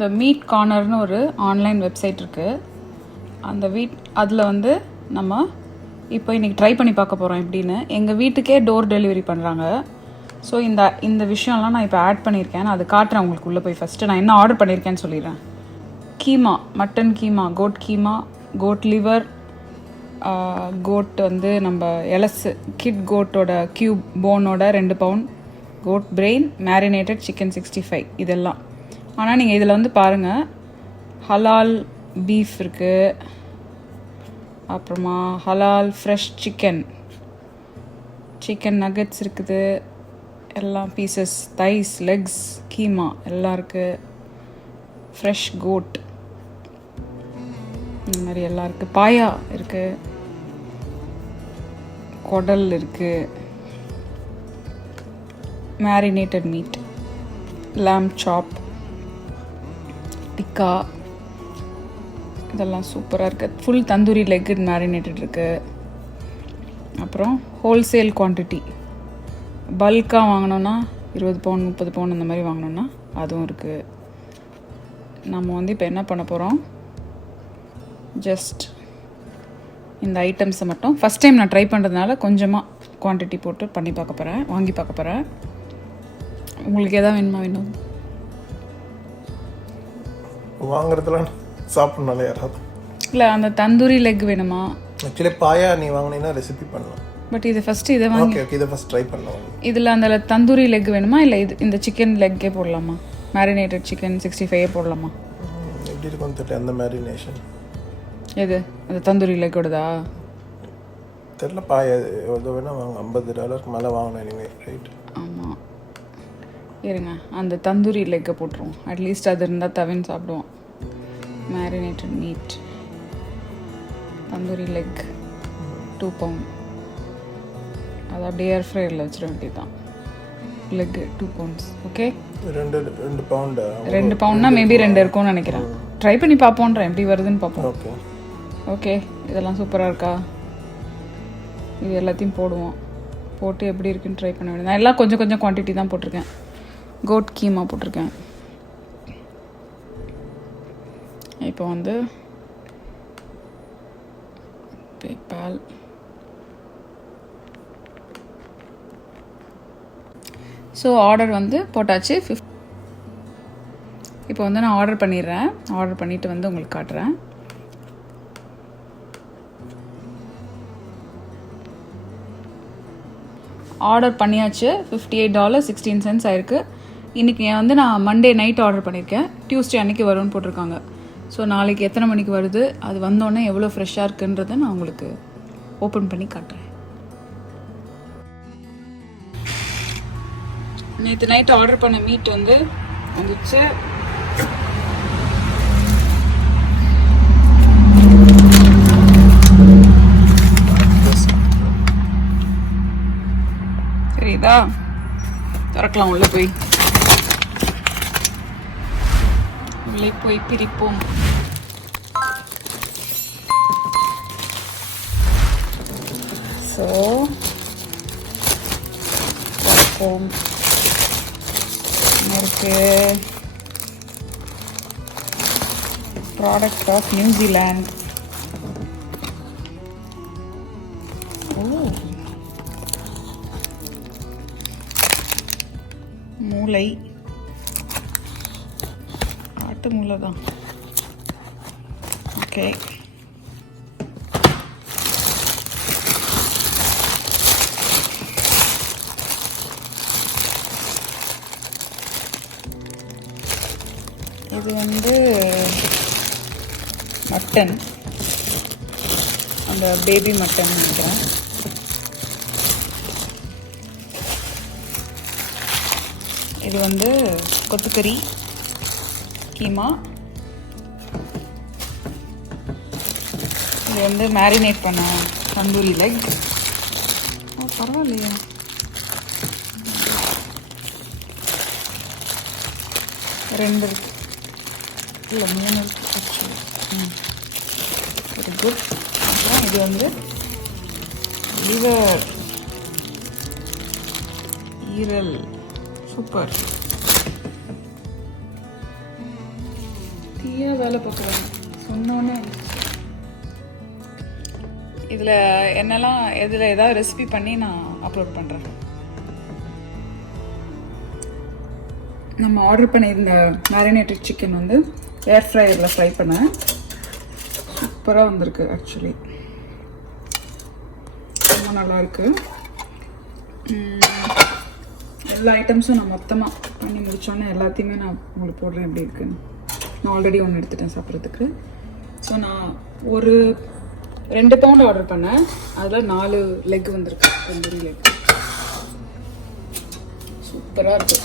த meet கார்னர்னு ஒரு online website இருக்குது. அந்த அதில் வந்து நம்ம இப்போ இன்றைக்கி ட்ரை பண்ணி பார்க்க போகிறோம் எப்படின்னு. எங்கள் வீட்டுக்கே டோர் டெலிவரி பண்ணுறாங்க. ஸோ இந்த விஷயம்லாம் நான் இப்போ ஆட் பண்ணியிருக்கேன். நான் அது காட்டுறேன் உங்களுக்கு. உள்ளே போய் ஃபஸ்ட்டு நான் என்ன ஆர்டர் பண்ணியிருக்கேன்னு சொல்லிடுறேன். Keema, mutton keema, goat keema, goat liver, goat வந்து நம்ம எலசு கிட் கோட்டோட க்யூப் போனோட 2 pound, goat brain, marinated chicken 65 இதெல்லாம். ஆனால் நீங்கள் இதில் வந்து பாருங்கள், ஹலால் பீஃப் இருக்குது, அப்புறமா ஹலால் ஃப்ரெஷ் சிக்கன் நகட்ஸ் இருக்குது, எல்லாம் பீசஸ், தைஸ், லெக்ஸ், கீமா எல்லாம் இருக்குது, ஃப்ரெஷ் கோட் இந்த மாதிரி எல்லாம் இருக்குது, பாயா இருக்குது, குடல் இருக்குது, மேரினேட்டட் மீட், lamb சாப், டிக்கா இதெல்லாம் சூப்பராக இருக்குது. ஃபுல் தந்தூரி லெக் மேரினேட்டட் இருக்குது. அப்புறம் ஹோல்சேல் குவான்டிட்டி, பல்காக வாங்கினோன்னா 20 பவுண்ட் 30 பவுண்ட் அந்த மாதிரி வாங்கினோன்னா அதுவும் இருக்குது. நம்ம வந்து இப்போ என்ன பண்ண போகிறோம், ஜஸ்ட் இந்த ஐட்டம்ஸை மட்டும் ஃபஸ்ட் டைம் நான் ட்ரை பண்ணுறதுனால கொஞ்சமாக குவான்டிட்டி போட்டு பண்ணி பார்க்க போகிறேன், வாங்கி பார்க்க போகிறேன். உங்களுக்கு எதாவது வேணும் வாங்குறதுலாம் சாப்பிட்னால யாராவது இல்லை, அந்த தந்தூரி லெக் வேணுமா? ஆக்சுவலி பாயா நீ வாங்கினீங்கன்னா ரெசிபி பண்ணலாம். பட் இது ஃபஸ்ட்டு இதை வாங்கி இதை ஃபஸ்ட் ட்ரை பண்ணலாம். இதில் அந்த தந்தூரி லெக் வேணுமா, இல்லை இந்த சிக்கன் லெக்கே போடலாமா? மேரினேட்டட் சிக்கன் 65 போடலாமா? எப்படி இருக்கும் தெரியல அந்த மேரினேஷன். எது அந்த தந்தூரி லெக்கோடதா தெரியல. பாயா எவ்வளோ வேணால் வாங்க, $50 மேலே வாங்கணும் இனிமேல். ரைட், ஆமாம். இருங்க, அந்த தந்தூரி லெக்கை போட்டுருவோம். அட்லீஸ்ட் அது இருந்தால் தவின்னு சாப்பிடுவோம். Marinated meat tandoori leg 2 pound. அது அப்படியே ஏர் ஃப்ரையரில் வச்சிட வேண்டியது தான். Leg 2 pounds. Okay, 2 pound. 2 பவுண்ட்னா மேபி 2 இருக்கும்னு நினைக்கிறேன். ட்ரை பண்ணி பார்ப்போன்றேன், எப்படி வருதுன்னு பார்ப்போம். ஓகே ஓகே, இதெல்லாம் சூப்பராக இருக்கா? இது எல்லாத்தையும் போடுவோம். போட்டு எப்படி இருக்குன்னு ட்ரை பண்ண வேண்டியது. நான் எல்லாம் கொஞ்சம் கொஞ்சம் குவான்டிட்டி தான் போட்டிருக்கேன். கோட் கீமா போட்டிருக்கேன். இப்போ வந்து பேபால், ஸோ ஆர்டர் வந்து போட்டாச்சு. இப்போ வந்து நான் ஆர்டர் பண்ணிடுறேன். ஆர்டர் பண்ணிவிட்டு வந்து உங்களுக்கு காட்டுறேன். ஆர்டர் பண்ணியாச்சு. $58.16 ஆயிருக்கு. இன்றைக்கி வந்து நான் மண்டே நைட் ஆர்டர் பண்ணியிருக்கேன். டியூஸ்டே அன்றைக்கி வரும்னு போட்டிருக்காங்க. ஸோ நாளைக்கு எத்தனை மணிக்கு வருது, அது வந்தோடனே எவ்வளோ ஃப்ரெஷ்ஷாக இருக்குன்றதை நான் உங்களுக்கு ஓப்பன் பண்ணி காட்டுறேன். நேற்று நைட்டு ஆர்டர் பண்ண மீட் வந்து வந்துச்சு. சரிதா, திறக்கலாம். உள்ளே போய் பிரிப்போம். ஸோ பார்ப்போம் இருக்கு. Product of New Zealand. மூளை, ஆட்டு மூளை தான். ஓகே, இது வந்து மட்டன், அந்த பேபி மட்டன் நினைக்கிறேன். இது வந்து கொத்துக்கறி, கீமா. இது வந்து மேரினேட் பண்ண தந்தூரி லெக். பரவாயில்லையா, ரெண்டு இருக்கு, இல்லை 3 இருக்கு. Very good. அப்புறம் இது வந்து லிவர், ஈரல். சூப்பர். தீயா வேலை பார்க்குறாங்க சொன்னோன்னே. இதில் என்னெல்லாம் இதில் ஏதாவது ரெசிபி பண்ணி நான் அப்லோட் பண்ணுறேன். நம்ம ஆர்டர் பண்ணியிருந்த மேரினேட்டட் சிக்கன் வந்து ஏர் ஃப்ரையரில் ஃப்ரை பண்ணேன். சூப்பராக வந்திருக்கு. ஆக்சுவலி ரொம்ப நல்லாயிருக்கு. எல்லா ஐட்டம்ஸும் நான் மொத்தமாக பண்ணி முடித்தோன்னே எல்லாத்தையுமே நான் உங்களுக்கு போடுறேன் எப்படி இருக்குன்னு. நான் ஆல்ரெடி ஒன்று எடுத்துட்டேன் சாப்பிட்றதுக்கு. ஸோ நான் ஒரு 2 பவுண்ட் ஆர்டர் பண்ணேன். அதில் 4 லெக் வந்திருக்கு. 2 லெக் சூப்பராக இருக்குது.